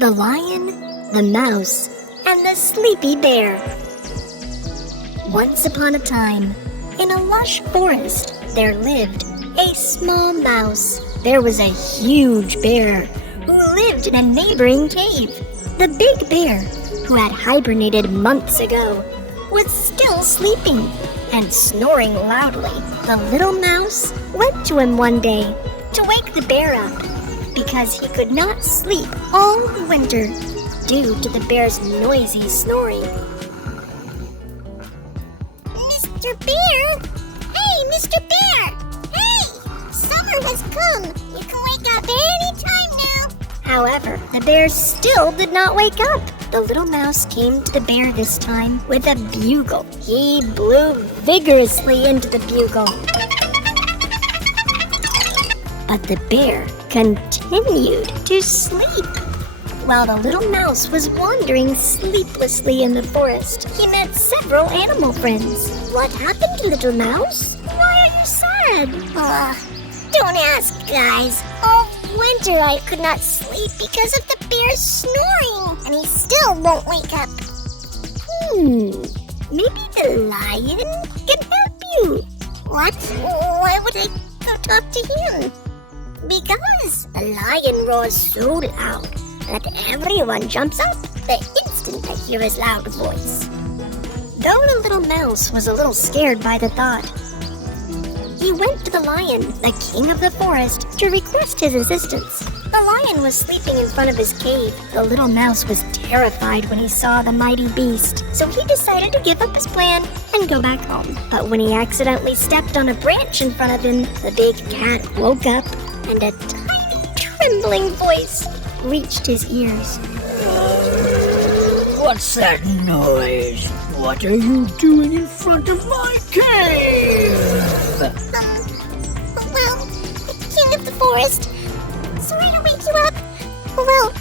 The Lion, the Mouse, and the Sleepy Bear. Once upon a time, in a lush forest, there lived a small mouse. There was a huge bear who lived in a neighboring cave. The big bear, who had hibernated months ago, was still sleeping and snoring loudly. The little mouse went to him one day to wake the bear up because he could not sleep all winter due to the bear's noisy snoring. Mr. Bear! Hey, Mr. Bear! Hey! Summer has come! You can wake up any time now! However, the bear still did not wake up. The little mouse came to the bear this time with a bugle. He blew vigorously into the bugle. But the bear continued to sleep. While the little mouse was wandering sleeplessly in the forest, he met several animal friends. What happened, little mouse? Why are you sad? Don't ask, guys. All winter I could not sleep because of the bear's snoring, and he still won't wake up. Maybe the lion can help you. What? Why would I go talk to him? Because the lion roars so loud that everyone jumps up the instant they hear his loud voice. Though the little mouse was a little scared by the thought, he went to the lion, the king of the forest, to request his assistance. The lion was sleeping in front of his cave. The little mouse was terrified when he saw the mighty beast, so he decided to give up his plan and go back home. But when he accidentally stepped on a branch in front of him, the big cat woke up and a tiny trembling voice reached his ears. What's that noise? What are you doing in front of my cave? Well, king of the forest, sorry to wake you up. Well,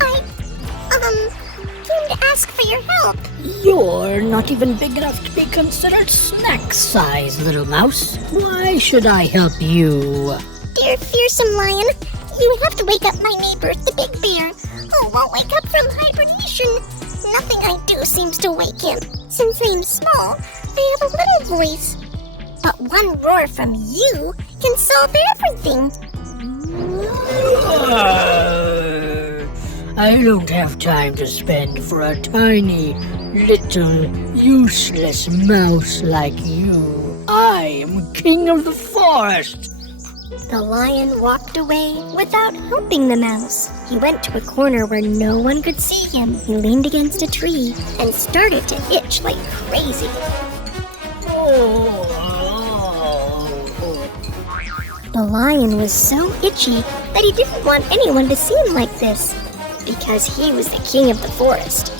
I, came to ask for your help. You're not even big enough to be considered snack size, little mouse. Why should I help you? Dear fearsome lion, you have to wake up my neighbor, the big bear, who won't wake up from hibernation. Nothing I do seems to wake him. Since I am small, I have a little voice. But one roar from you can solve everything. I don't have time to spend for a tiny, little, useless mouse like you. I am king of the forest. The lion walked away without helping the mouse. He went to a corner where no one could see him. He leaned against a tree and started to itch like crazy. The lion was so itchy that he didn't want anyone to see him like this, because he was the king of the forest.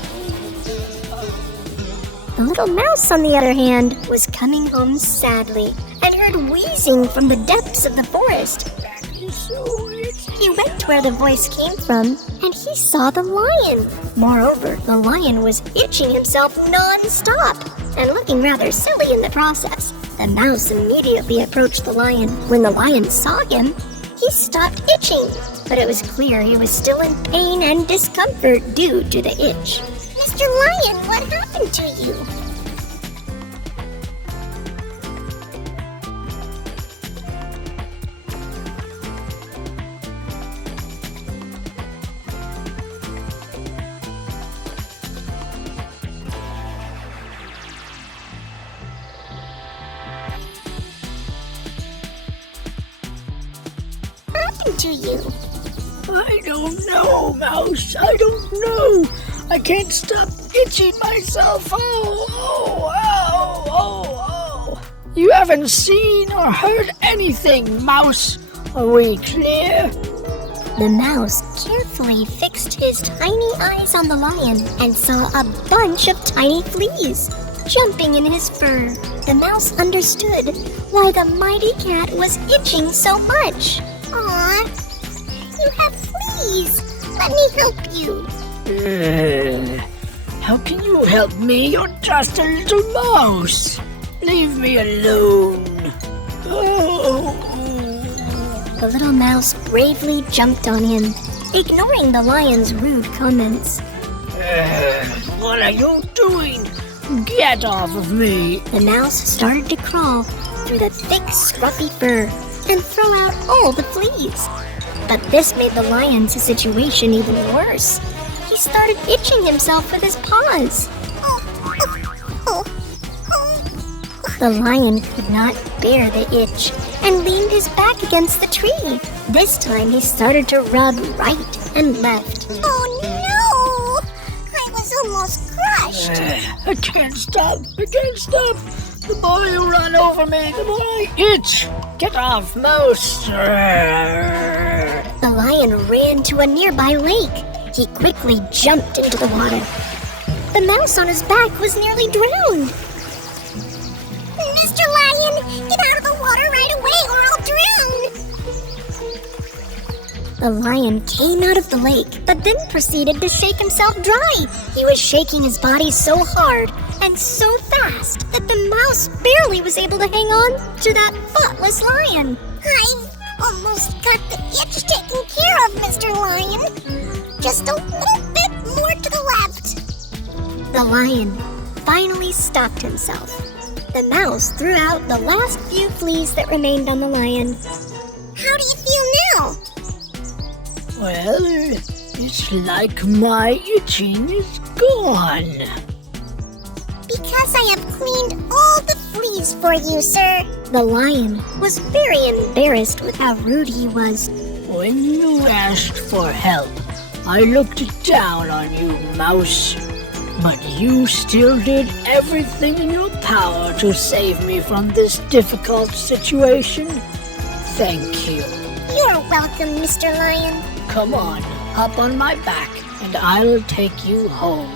The little mouse, on the other hand, was coming home sadly and heard wheezing from the depths of the forest. He went to where the voice came from, and he saw the lion. Moreover, the lion was itching himself non-stop and looking rather silly in the process. The mouse immediately approached the lion. When the lion saw him, he stopped itching, but it was clear he was still in pain and discomfort due to the itch. Mr. Lion, what happened to you? To you. I don't know, mouse. I don't know. I can't stop itching myself. Oh. You haven't seen or heard anything, mouse. Are we clear? The mouse carefully fixed his tiny eyes on the lion and saw a bunch of tiny fleas jumping in his fur. The mouse understood why the mighty cat was itching so much. Aw, you have fleas. Let me help you. How can you help me? You're just a little mouse. Leave me alone. The little mouse bravely jumped on him. ignoring the lion's rude comments. What are you doing? Get off of me! The mouse started to crawl through the thick, scruffy fur and throw out all the fleas. But this made the lion's situation even worse. He started itching himself with his paws. The lion could not bear the itch and leaned his back against the tree. This time he started to rub right and left. Oh no! I was almost crushed. I can't stop! I can't stop! The more you run over me, the more I itch! Get off, mouse! The lion ran to a nearby lake. He quickly jumped into the water. The mouse on his back was nearly drowned. Mr. Lion, get out of the water right away or I'll drown! The lion came out of the lake, but then proceeded to shake himself dry. He was shaking his body so hard and so fast that the mouse barely was able to hang on to that thoughtless lion. I've almost got the itch taken care of, Mr. Lion. Just a little bit more to the left. The lion finally stopped himself. The mouse threw out the last few fleas that remained on the lion. How do you feel now? Well, it's like my itching is gone. Because I have cleaned all the fleas for you, sir. The lion was very embarrassed with how rude he was. When you asked for help, I looked down on you, mouse. But you still did everything in your power to save me from this difficult situation. Thank you. You're welcome, Mr. Lion. Come on, hop on my back, and I'll take you home.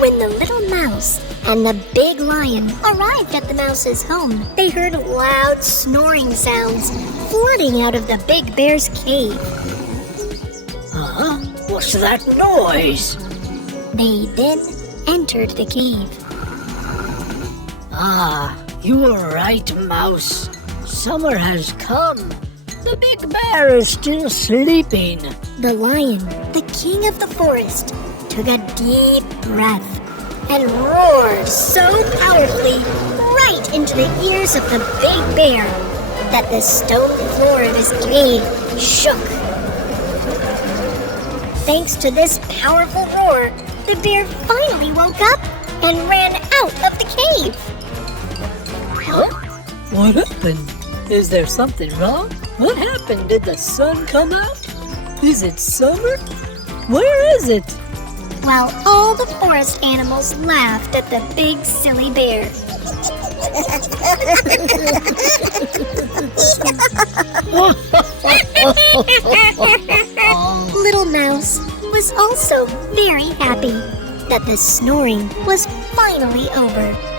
When the little mouse and the big lion arrived at the mouse's home, they heard loud snoring sounds floating out of the big bear's cave. Huh? What's that noise? They then entered the cave. Ah, you were right, mouse. Summer has come. The big bear is still sleeping. The lion, the king of the forest, took a deep breath and roared so powerfully right into the ears of the big bear that the stone floor of his cave shook. Thanks to this powerful roar, the bear finally woke up and ran out of the cave. Huh? What happened? Is there something wrong? What happened? Did the sun come out? Is it summer? Where is it? While all the forest animals laughed at the big silly bear. Little Mouse was also very happy that the snoring was finally over.